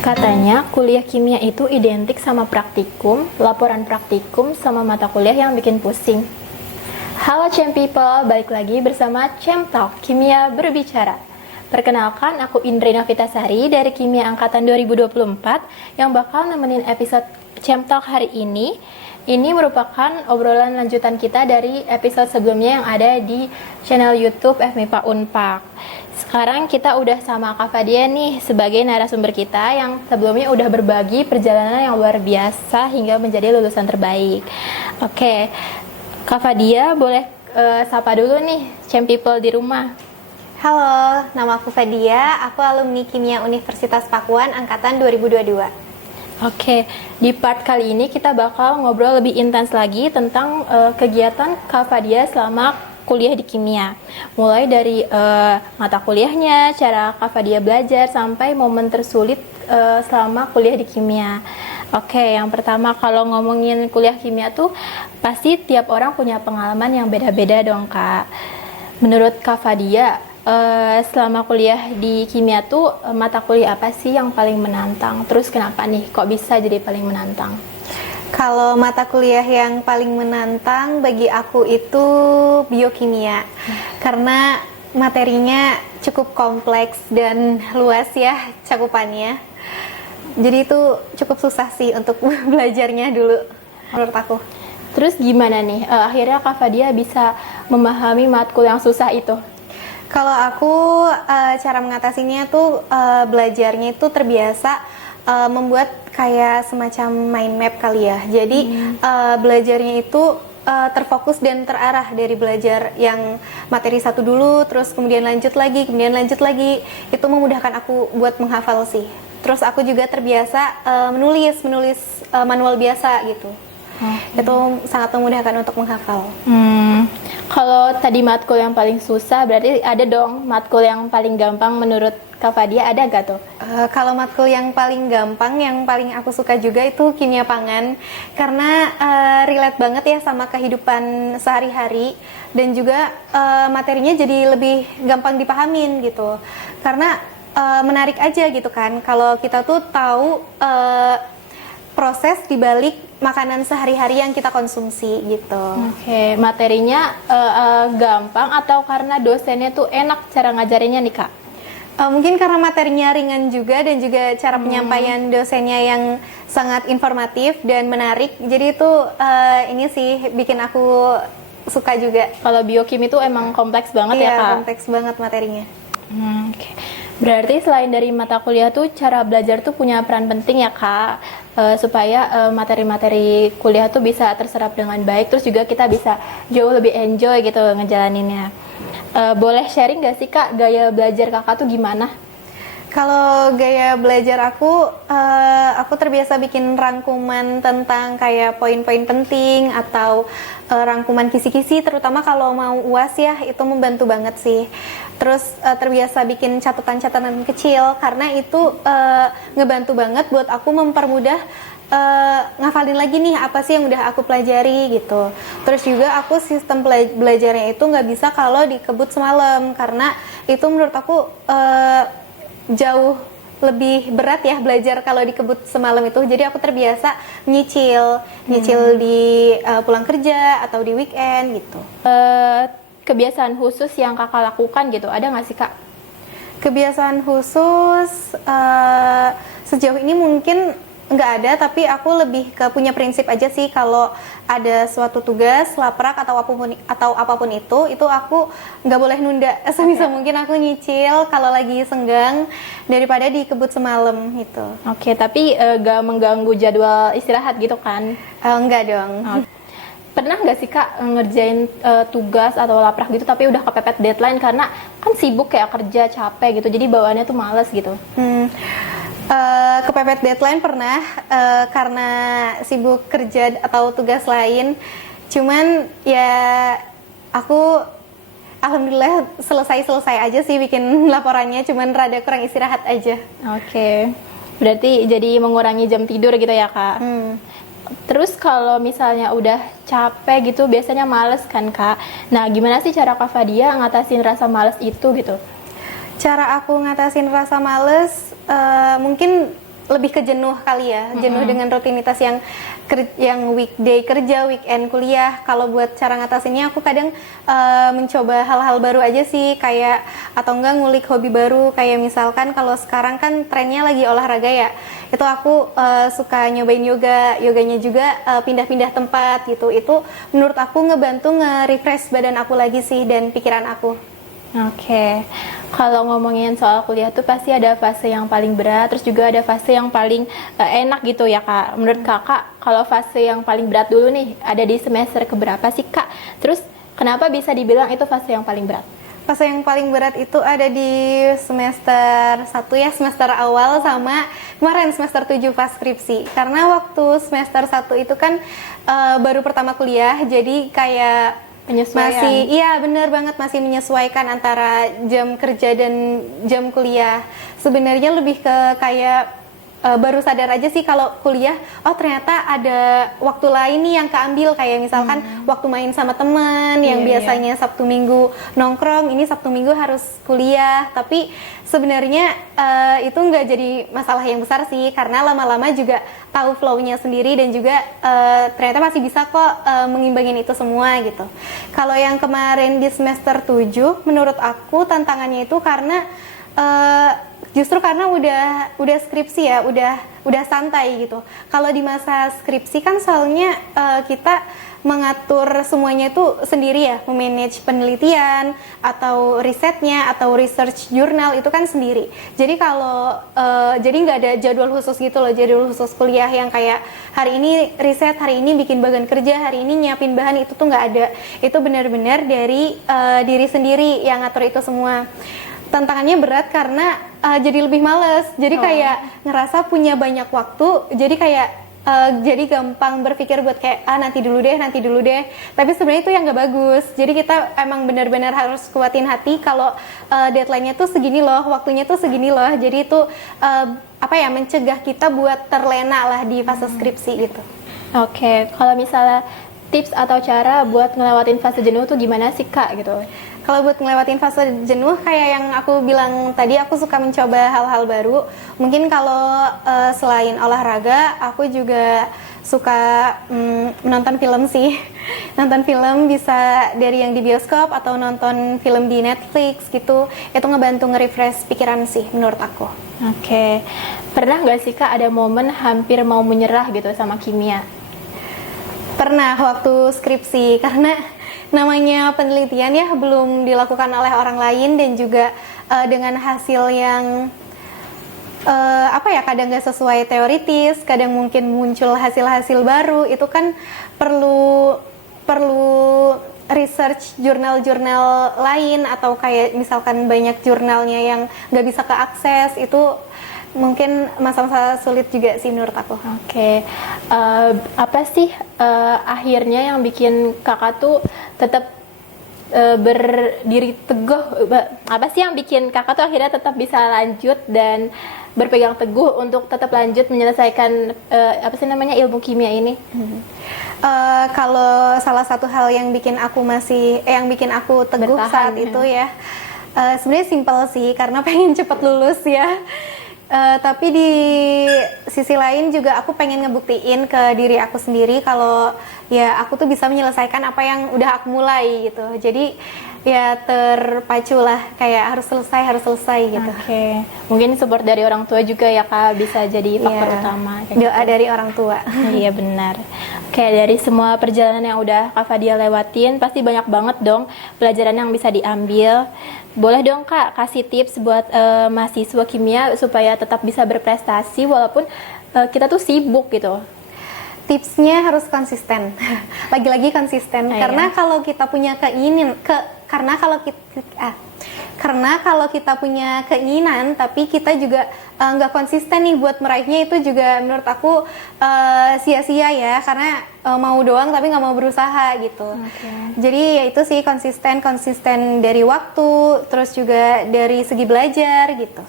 Katanya kuliah kimia itu identik sama praktikum, laporan praktikum, sama mata kuliah yang bikin pusing. Halo Chem People, balik lagi bersama Chem Talk, Kimia Berbicara. Perkenalkan, aku Indri Novitasari dari Kimia Angkatan 2024 yang bakal nemenin episode Chem Talk hari ini. Ini merupakan obrolan lanjutan kita dari episode sebelumnya yang ada di channel YouTube FMIPA Unpak. Sekarang kita udah sama Kak Fadia nih sebagai narasumber kita yang sebelumnya udah berbagi perjalanan yang luar biasa hingga menjadi lulusan terbaik. Oke, Kak Fadia boleh sapa dulu nih Chem People di rumah. Halo, nama aku Fadia, aku alumni Kimia Universitas Pakuan Angkatan 2022. Oke, di part kali ini kita bakal ngobrol lebih intens lagi tentang kegiatan Kak Fadia selama kuliah di kimia. Mulai dari mata kuliahnya, cara Kak Fadia belajar, sampai momen tersulit selama kuliah di kimia. Oke, yang pertama kalau ngomongin kuliah kimia tuh pasti tiap orang punya pengalaman yang beda-beda dong Kak. Menurut Kak Fadia, selama kuliah di kimia tuh mata kuliah apa sih yang paling menantang? Terus kenapa nih kok bisa jadi paling menantang? Kalau mata kuliah yang paling menantang bagi aku itu biokimia, karena materinya cukup kompleks dan luas ya cakupannya. Jadi itu cukup susah sih untuk belajarnya dulu menurut aku. Terus gimana nih akhirnya Kak Fadia bisa memahami matkul yang susah itu? Kalau aku cara mengatasinya tuh belajarnya itu terbiasa membuat kayak semacam mind map kali ya. Jadi belajarnya itu terfokus dan terarah dari belajar yang materi satu dulu, terus kemudian lanjut lagi. Itu memudahkan aku buat menghafal sih. Terus aku juga terbiasa menulis manual biasa gitu. Itu sangat memudahkan untuk menghafal. Kalau tadi matkul yang paling susah, berarti ada dong matkul yang paling gampang menurut Kak Fadia, ada gak tuh? Kalau matkul yang paling gampang, yang paling aku suka juga itu kimia pangan. Karena relate banget ya sama kehidupan sehari-hari. Dan juga materinya jadi lebih gampang dipahamin gitu. Karena menarik aja gitu kan, kalau kita tuh tahu proses dibalik makanan sehari-hari yang kita konsumsi gitu. Oke, materinya gampang atau karena dosennya tuh enak cara ngajarinnya nih Kak? Mungkin karena materinya ringan juga dan juga cara penyampaian dosennya yang sangat informatif dan menarik. Jadi itu ini sih bikin aku suka juga. Kalau biokim itu emang kompleks banget ya Kak? Iya, kompleks banget materinya. Oke. Berarti selain dari mata kuliah tuh cara belajar tuh punya peran penting ya Kak, supaya materi-materi kuliah tuh bisa terserap dengan baik, terus juga kita bisa jauh lebih enjoy gitu ngejalaninnya. Boleh sharing gak sih Kak gaya belajar Kakak tuh gimana? Kalau gaya belajar aku terbiasa bikin rangkuman tentang kayak poin-poin penting atau rangkuman kisi-kisi, terutama kalau mau UAS ya, itu membantu banget sih. Terus terbiasa bikin catatan-catatan kecil, karena itu ngebantu banget buat aku mempermudah ngafalin lagi nih apa sih yang udah aku pelajari gitu. Terus juga aku sistem belajarnya itu nggak bisa kalau dikebut semalam, karena itu menurut aku jauh lebih berat ya belajar kalau dikebut semalam itu. Jadi aku terbiasa nyicil di pulang kerja atau di weekend gitu. Kebiasaan khusus yang Kakak lakukan gitu, ada nggak sih Kak? Kebiasaan khusus sejauh ini mungkin nggak ada, tapi aku lebih ke punya prinsip aja sih. Kalau ada suatu tugas, laprak atau apapun itu aku nggak boleh nunda. Sebisa mungkin aku nyicil kalau lagi senggang daripada dikebut semalam gitu. Oke, tapi nggak mengganggu jadwal istirahat gitu kan? Enggak dong. Pernah nggak sih Kak ngerjain tugas atau laprak gitu tapi udah kepepet deadline karena kan sibuk kayak kerja capek gitu, jadi bawaannya tuh males gitu? Kepepet deadline pernah karena sibuk kerja atau tugas lain. Cuman ya aku alhamdulillah selesai aja sih bikin laporannya, cuman rada kurang istirahat aja. Oke. Berarti jadi mengurangi jam tidur gitu ya Kak? Terus kalau misalnya udah capek gitu biasanya males kan Kak? Nah gimana sih cara Kak Fadia ngatasin rasa males itu gitu? Cara aku ngatasin rasa males, mungkin lebih ke jenuh kali ya, jenuh dengan rutinitas yang weekday kerja, weekend kuliah. Kalau buat cara ngatasinnya, aku kadang mencoba hal-hal baru aja sih, kayak atau enggak ngulik hobi baru, kayak misalkan kalau sekarang kan trennya lagi olahraga ya, itu aku suka nyobain yoganya juga pindah-pindah tempat gitu. Itu menurut aku ngebantu nge-refresh badan aku lagi sih dan pikiran aku. Oke, kalau ngomongin soal kuliah tuh pasti ada fase yang paling berat, terus juga ada fase yang paling enak gitu ya Kak. Menurut Kakak, kalau fase yang paling berat dulu nih, ada di semester keberapa sih Kak? Terus kenapa bisa dibilang itu fase yang paling berat? Fase yang paling berat itu ada di semester 1 ya, semester awal sama kemarin semester 7 pas skripsi. Karena waktu semester 1 itu kan baru pertama kuliah, jadi kayak Penyesuaian. iya bener banget, masih menyesuaikan antara jam kerja dan jam kuliah. Sebenarnya lebih ke kayak baru sadar aja sih kalau kuliah, oh ternyata ada waktu lain nih yang keambil, kayak misalkan waktu main sama teman yang biasanya Sabtu Minggu nongkrong, ini Sabtu Minggu harus kuliah. Tapi sebenarnya itu nggak jadi masalah yang besar sih, karena lama-lama juga tahu flow-nya sendiri dan juga ternyata masih bisa kok mengimbangin itu semua gitu. Kalau yang kemarin di semester 7, menurut aku tantangannya itu karena justru karena udah skripsi ya, udah santai gitu. Kalau di masa skripsi kan soalnya kita mengatur semuanya itu sendiri ya, memanage penelitian atau risetnya atau research jurnal itu kan sendiri. Jadi kalau jadi nggak ada jadwal khusus gitu loh, jadwal khusus kuliah yang kayak hari ini riset, hari ini bikin bagan kerja, hari ini nyiapin bahan, itu tuh nggak ada. Itu benar-benar dari diri sendiri yang ngatur itu semua. Tantangannya berat karena jadi lebih males, jadi kayak ngerasa punya banyak waktu, jadi kayak jadi gampang berpikir buat kayak nanti dulu deh. Tapi sebenarnya itu yang nggak bagus. Jadi kita emang benar-benar harus kuatin hati kalau deadline-nya tuh segini loh, waktunya tuh segini loh. Jadi itu mencegah kita buat terlena lah di fase skripsi gitu. Oke, kalau misalnya tips atau cara buat ngelewatin fase jenuh tuh gimana sih Kak gitu? Kalau buat ngelewatin fase jenuh, kayak yang aku bilang tadi, aku suka mencoba hal-hal baru. Mungkin kalau selain olahraga, aku juga suka menonton film sih. Nonton film bisa dari yang di bioskop atau nonton film di Netflix gitu. Itu ngebantu nge-refresh pikiran sih menurut aku. Oke, pernah nggak sih Kak ada momen hampir mau menyerah gitu sama kimia? Pernah waktu skripsi, karena namanya penelitian ya belum dilakukan oleh orang lain dan juga dengan hasil yang kadang nggak sesuai teoritis, kadang mungkin muncul hasil-hasil baru, itu kan perlu research jurnal-jurnal lain, atau kayak misalkan banyak jurnalnya yang nggak bisa keakses, itu mungkin masa-masa sulit juga sih menurut aku. Oke, apa sih akhirnya yang bikin kakak tuh tetap berdiri teguh? Apa sih yang bikin kakak tuh akhirnya tetap bisa lanjut dan berpegang teguh untuk tetap lanjut menyelesaikan ilmu kimia ini? Kalau salah satu hal yang bikin aku teguh Bertahan, saat itu ya, sebenarnya simpel sih, karena pengen cepet lulus ya. Tapi di sisi lain juga aku pengen ngebuktiin ke diri aku sendiri kalau ya aku tuh bisa menyelesaikan apa yang udah aku mulai gitu. Jadi ya terpacu lah, kayak harus selesai gitu. Oke. Mungkin support dari orang tua juga ya Kak, bisa jadi faktor utama. Doa dari orang tua. Iya benar. Oke, dari semua perjalanan yang udah Kak Fadia lewatin, pasti banyak banget dong pelajaran yang bisa diambil. Boleh dong Kak kasih tips buat mahasiswa kimia supaya tetap bisa berprestasi walaupun kita tuh sibuk gitu. Tipsnya harus konsisten. Lagi-lagi konsisten. Karena kalau kita punya kalau kita punya keinginan tapi kita juga nggak konsisten nih buat meraihnya, itu juga menurut aku sia-sia ya, karena mau doang tapi nggak mau berusaha gitu. Jadi ya itu sih, konsisten dari waktu, terus juga dari segi belajar gitu.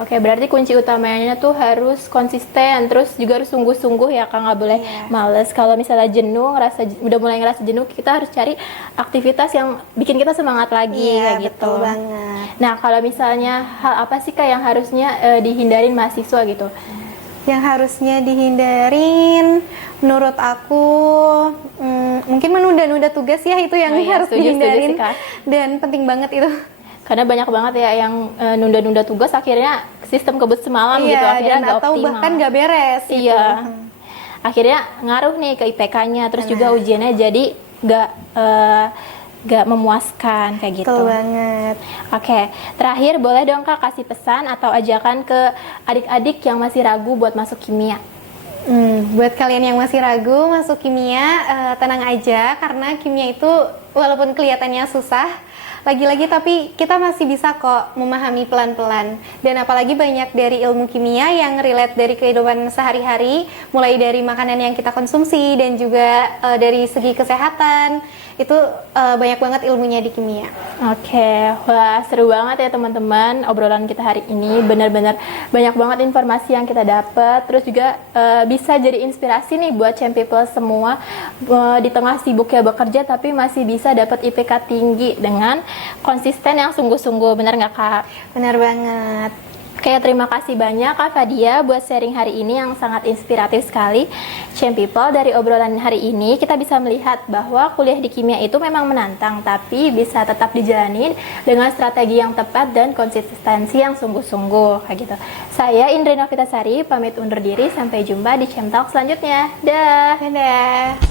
Oke, berarti kunci utamanya tuh harus konsisten, terus juga harus sungguh-sungguh ya Kak, nggak boleh males. Kalau misalnya jenuh, udah mulai ngerasa jenuh, kita harus cari aktivitas yang bikin kita semangat lagi Iya, kayak gitu. betul banget. Nah, kalau misalnya hal apa sih Kak yang harusnya dihindarin mahasiswa gitu? Yang harusnya dihindarin, menurut aku, mungkin menunda-nunda tugas ya, itu yang Oh iya, harus setuju dihindarin. sih, Kak. Dan penting banget itu. Karena banyak banget ya yang nunda-nunda tugas, akhirnya sistem kebut semalam gitu, akhirnya dan nggak atau optimal. bahkan nggak beres gitu. Iya. Akhirnya ngaruh nih ke IPK-nya, terus juga ujiannya jadi nggak memuaskan kayak gitu. Betul banget. Oke, terakhir boleh dong Kak kasih pesan atau ajakan ke adik-adik yang masih ragu buat masuk kimia? Buat kalian yang masih ragu masuk kimia, tenang aja karena kimia itu walaupun kelihatannya susah, lagi-lagi tapi kita masih bisa kok memahami pelan-pelan. Dan apalagi banyak dari ilmu kimia yang relate dari kehidupan sehari-hari, mulai dari makanan yang kita konsumsi dan juga dari segi kesehatan. Itu banyak banget ilmunya di kimia. Oke, wah seru banget ya teman-teman obrolan kita hari ini. Benar-benar banyak banget informasi yang kita dapat. Terus juga bisa jadi inspirasi nih buat Champ People semua di tengah sibuknya bekerja tapi masih bisa dapat IPK tinggi dengan konsisten yang sungguh-sungguh. Benar nggak Kak? Benar banget. Oke, terima kasih banyak Kak Fadia buat sharing hari ini yang sangat inspiratif sekali. Champ People, dari obrolan hari ini kita bisa melihat bahwa kuliah di kimia itu memang menantang, tapi bisa tetap dijalanin dengan strategi yang tepat dan konsistensi yang sungguh-sungguh kayak gitu. Saya Indri Novitasari pamit undur diri, sampai jumpa di Champ Talk selanjutnya. Dah. Dadah.